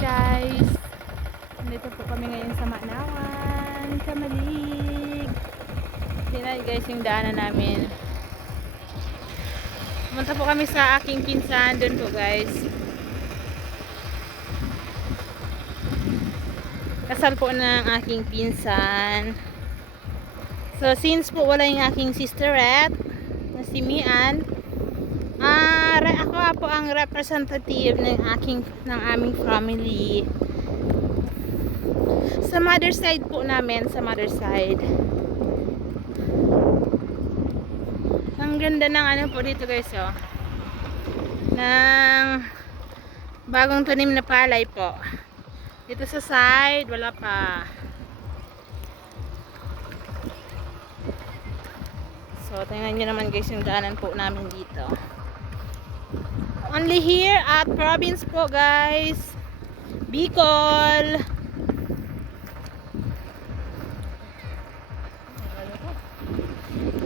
guys. Nandito po kami ngayon sa Manawan, Kamalig. Tingnan guys yung daanan namin. Pumunta po kami sa aking pinsan doon po guys. Kasal po ng aking pinsan. So since po wala yung aking sisterette na si Mian, ako po ang representative ng aming family. Sa mother side po namin, sa mother side. Ang ganda ng ano po dito guys, oh. Ng bagong tanim na palay po. Dito sa side, wala pa. So, tingnan nyo naman guys yung daanan po namin dito. Only here at province po guys. Bicol.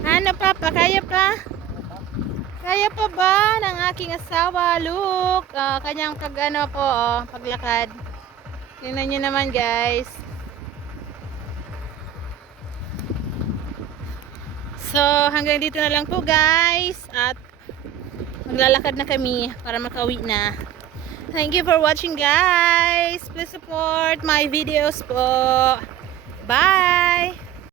Ano papa? Kaya pa? Kaya pa ba ng aking asawa? Look, kanyang pag-ano po, paglakad. Tingnan nyo naman guys. So, hanggang dito na lang po guys. At maglalakad na kami para makauwi na. Thank you for watching guys. Please support my videos po. Bye!